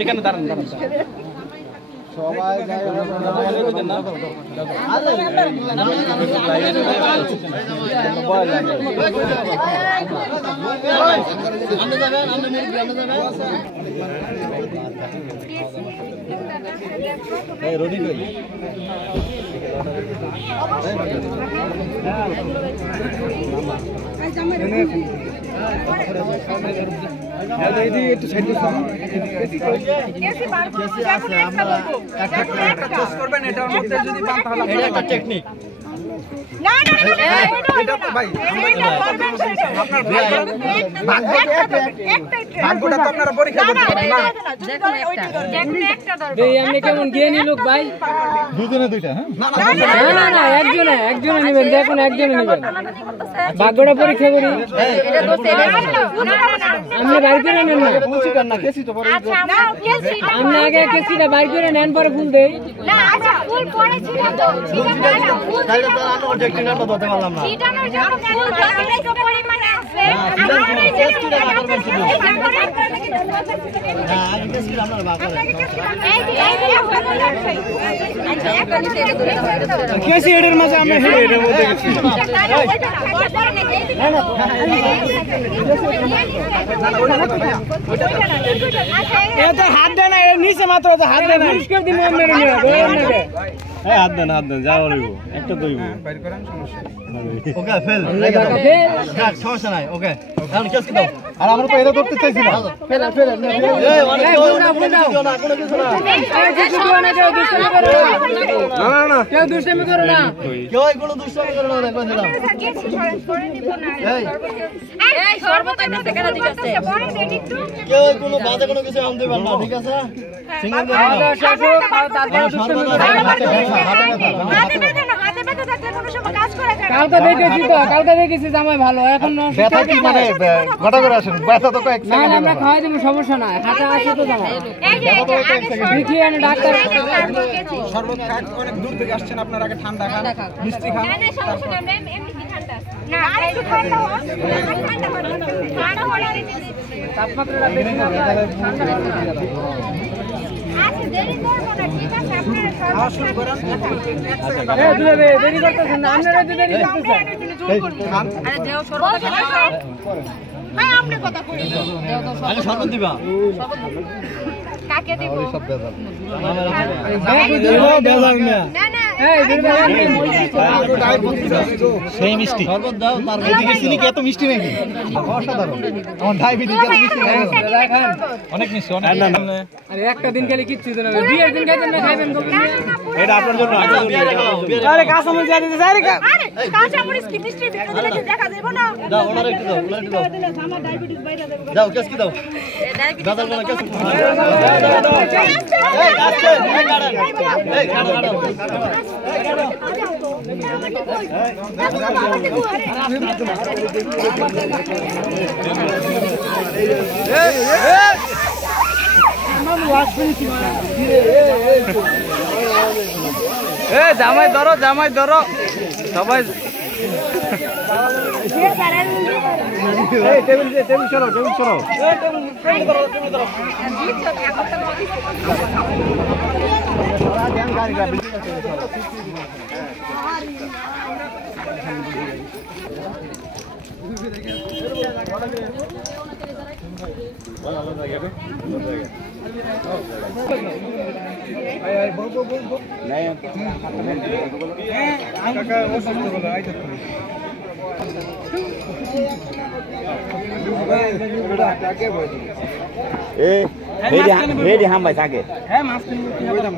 এখানে দাঁড়ান দাঁড়ান সবাই যায় রোডি কই একটু সাইড করবেন এটার মধ্যে যদি পান তাহলে এটা একটা টেকনিক না না এটা তো ভাই আপনার ভাগ্যটা তো আপনারা পরীক্ষা করতে পারেন না এই আমি কেমন জ্ঞানী লোক ভাই দুজনে দুইটা হ্যাঁ না না একজনে নেবেন দেখুন একজনে নেবেন ভাগ্যটা পরীক্ষা করি এটা তো আপনি বাইর করে নেন না বুঝি না কেসি তো পরে আচ্ছা না কেসি আপনি আগে কেসিটা বাইর করে নেন পরে ফুল দেই না আচ্ছা ফুল পড়েছিল তো তাইলে তো আমরা অবজেক্টিভ নাম্বার দিতে পারলাম না সিটানোর জন্য জমির তো পরিমাণে আছে আমার এই যে না আগে কেসি আমরা ভাগ করে কেসি এর মাঝে আমরা এর মধ্যে গেছি এটা হাত দেন না নিচে মাত্র হাত দেন পরিষ্কার দিন মেরে নিয়ে হ্যাঁ হাত দেন যা বলবো একটা দইব বাইর করেন সমস্যা ওকে ফেল কাট সমস্যা নাই ওকে এখন কেস দাও আর আমরা তো এটা করতে চাইছি না ফেল এই অনেক কোনো কিছু না কোনো কিছু না এই কিছু না কেউ দুষ্টামি করে না না কেউ দুষ্টামি করে না কেউ কোনো দুষ্টামি করে না দেখো দিলাম এই সর্বতা না থেকে দিতেছে বড় দেন একটু কেউ কোনো বাজে কোনো কিছু আনতে পারবে না ঠিক আছে সিঙ্গেল করে দাও শাসক তারপর দুষ্টামি করে হাতে ব্যথা থাকলে কোনো সময় কাজ করে যায় কালকে দেখেছি জামাই ভালো এখন ব্যথা কি মানে ঘটা করে আসেন ব্যথা তো এক না না আমরা খাওয়াই দেব সমস্যা নাই হাতে আছে তো জামাই এই যে দেখি আমি ডাক্তার শরবত খান অনেক দূর থেকে আসছেন আপনার আগে ঠান্ডা খান মিষ্টি খান না সমস্যা না ম্যাম এমনি কি ঠান্ডা না আরেকটু ঠান্ডা হোক ঠান্ডা হোক ঠান্ডা হলে তাপমাত্রা বেশি না ঠান্ডা আচ্ছা দেরি করব না ঠিক আছে আপনারা খাওয়া শুরু করেন এই দুবে দেরি করতেছেন না আপনারা তো দেরি করতেছেন আরে দেও সর্বত ভাই আপনি কথা কই দেও তো আগে শরবত দিবা কাকে দিব সব বেজাল না না এই সেই মিষ্টি শরবত দাও তার এদিকে চিনি কি এত মিষ্টি নাকি অসাধারণ আমার ডায়াবেটিস এত মিষ্টি অনেক মিষ্টি অনেক আরে একটা দিন খেলে কিচ্ছু দেন না বিয়ের দিন খাইতেন না খাইবেন এটা আপনার জন্য আরে কাঁচা মরিচ দিয়ে দিতে আরে আরে কাঁচা মরিচ কি মিষ্টি ভিতরে দিলে দেখা যাবে না দাও ওনারে একটু দাও আমার ডায়াবেটিস বাইরে দেব দাও কেস কি দাও ডায়াবেটিস দাদা বলা কেস এই আস্তে এই গাড়ান এই গাড়ান জামাই ধরো সবাই টেবিল চলো ready ham bài sake. হ্যাঁ মাছ কিনবো কি হবে না